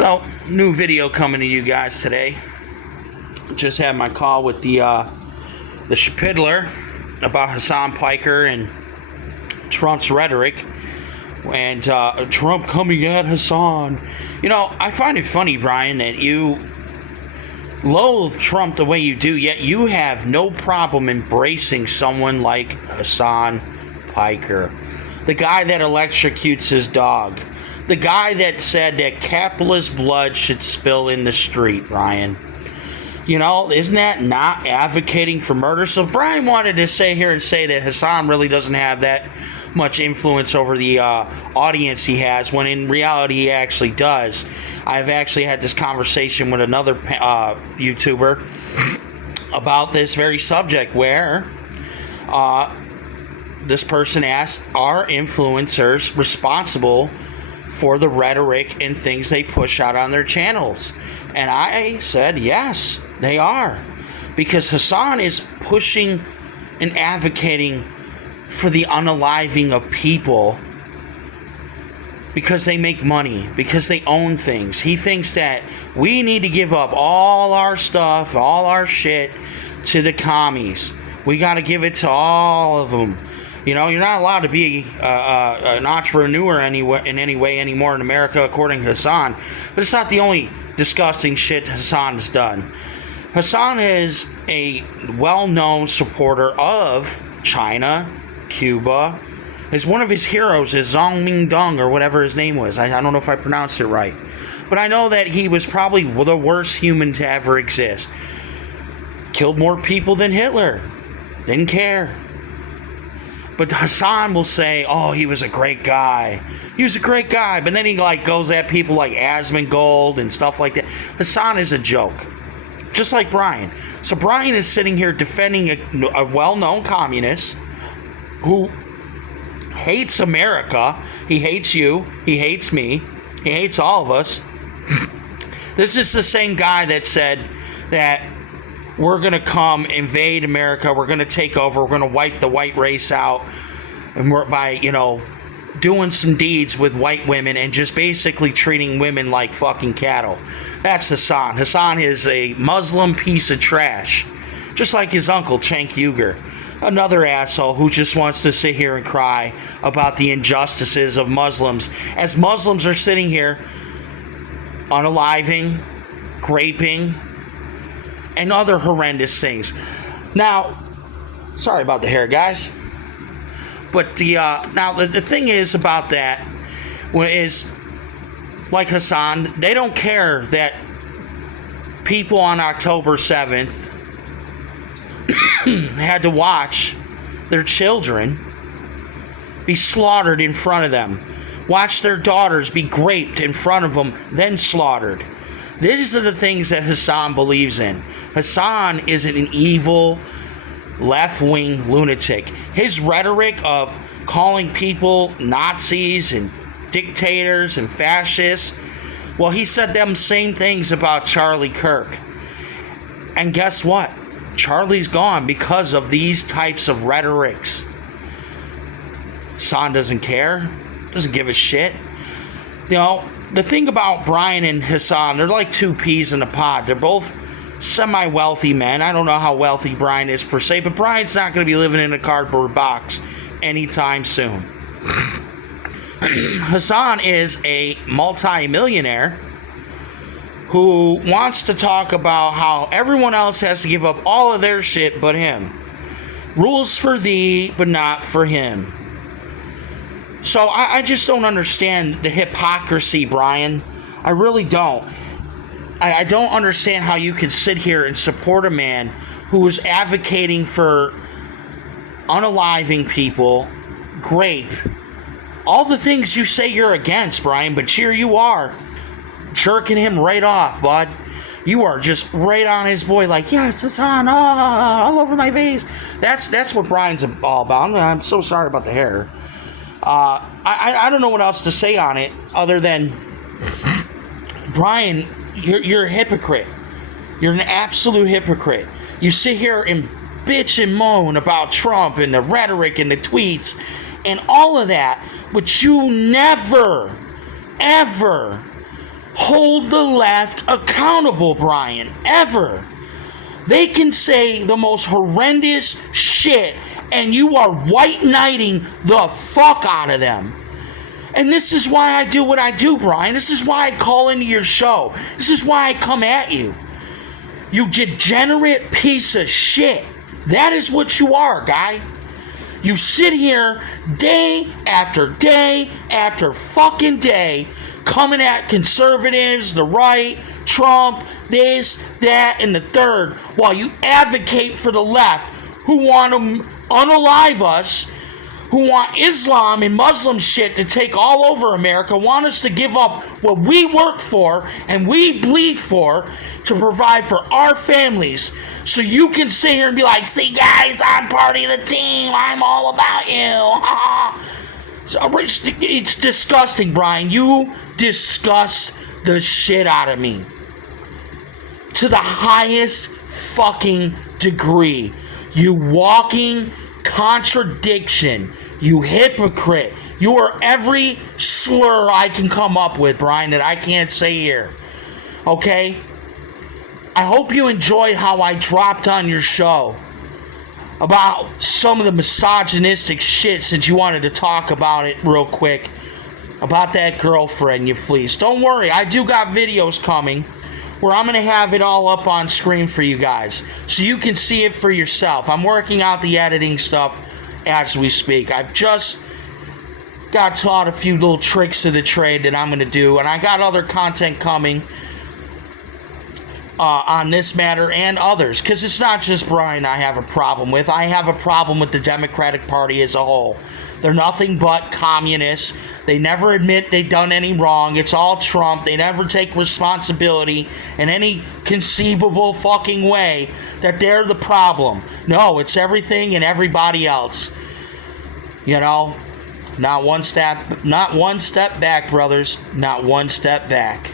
So, new video coming to you guys today. Just had my call with the Shpidler about Hassan Piker and Trump's rhetoric. And Trump coming at Hassan. You know, I find it funny, Brian, that you loathe Trump the way you do, yet you have no problem embracing someone like Hassan Piker. The guy that electrocutes his dog. The guy that said that capitalist blood should spill in the street, Brian. You know, isn't that not advocating for murder? So Brian wanted to say here and say that Hassan really doesn't have that much influence over the audience he has, when in reality he actually does. I've actually had this conversation with another YouTuber about this very subject, where this person asked, are influencers responsible for the rhetoric and things they push out on their channels? And I said, yes, they are. Because Hassan is pushing and advocating for the unaliving of people because they make money, because they own things. He thinks that we need to give up all our stuff, all our shit to the commies. We got to give it to all of them. You know, you're not allowed to be an entrepreneur in any way anymore in America, according to Hassan. But it's not the only disgusting shit Hassan has done. Hassan is a well-known supporter of China, Cuba. Is one of his heroes is Zhang Mingdong, or whatever his name was. I don't know if I pronounced it right. But I know that he was probably the worst human to ever exist. Killed more people than Hitler. Didn't care. But Hassan will say, oh, he was a great guy. He was a great guy. But then he goes at people like Asmongold and stuff like that. Hassan is a joke. Just like Brian. So Brian is sitting here defending a well-known communist who hates America. He hates you. He hates me. He hates all of us. This is the same guy that said that we're going to come invade America. We're going to take over. We're going to wipe the white race out. And we're by, doing some deeds with white women and just basically treating women like fucking cattle. That's Hassan. Hassan is a Muslim piece of trash. Just like his uncle, Cenk Uygur. Another asshole who just wants to sit here and cry about the injustices of Muslims. As Muslims are sitting here unaliving, raping, and other horrendous things. Now, sorry about the hair, guys. But the thing is about that is, like Hassan, they don't care that people on October 7th had to watch their children be slaughtered in front of them. Watch their daughters be raped in front of them, then slaughtered. These are the things that Hassan believes in. Hassan is an evil, left-wing lunatic. His rhetoric of calling people Nazis and dictators and fascists, well, he said them same things about Charlie Kirk. And guess what? Charlie's gone because of these types of rhetorics. Hassan doesn't care. Doesn't give a shit. The thing about Brian and Hassan, they're like two peas in a pod. They're both semi-wealthy men. I don't know how wealthy Brian is per se, but Brian's not going to be living in a cardboard box anytime soon. Hassan is a multi-millionaire who wants to talk about how everyone else has to give up all of their shit but him. Rules for thee, but not for him. So I just don't understand the hypocrisy, Brian. I really don't. I don't understand how you can sit here and support a man who is advocating for unaliving people, rape, all the things you say you're against, Brian, but here you are, jerking him right off, bud. You are just right on his boy, like, yes, Hassan, all over my face. That's what Brian's all about. I'm so sorry about the hair. I don't know what else to say on it other than, Brian, you're a hypocrite. You're an absolute hypocrite. You sit here and bitch and moan about Trump and the rhetoric and the tweets and all of that, but you never, ever hold the left accountable, Brian, ever. They can say the most horrendous shit, and you are white knighting the fuck out of them. And this is why I do what I do, Brian. This is why I call into your show. This is why I come at you. You degenerate piece of shit. That is what you are, guy. You sit here day after fucking day coming at conservatives, the right, Trump, this, that, and the third, while you advocate for the left who want to unalive us, who want Islam and Muslim shit to take all over America, want us to give up what we work for and we bleed for to provide for our families. So you can sit here and be like, see guys, I'm part of the team. I'm all about you. It's disgusting, Brian. You disgust the shit out of me. To the highest fucking degree. You walking contradiction. You hypocrite. You are every slur I can come up with, Brian, that I can't say here. Okay? I hope you enjoyed how I dropped on your show about some of the misogynistic shit, since you wanted to talk about it real quick. About that girlfriend you fleeced. Don't worry, I do got videos coming where I'm going to have it all up on screen for you guys so you can see it for yourself. I'm working out the editing stuff as we speak. I've just got taught a few little tricks of the trade that I'm going to do, and I got other content coming on this matter and others, because it's not just Brian I have a problem with. I have a problem with the Democratic Party as a whole. They're nothing but communists. They never admit they've done any wrong. It's all Trump. They never take responsibility in any conceivable fucking way that they're the problem. No, it's everything and everybody else. You know, not one step back, brothers. Not one step back.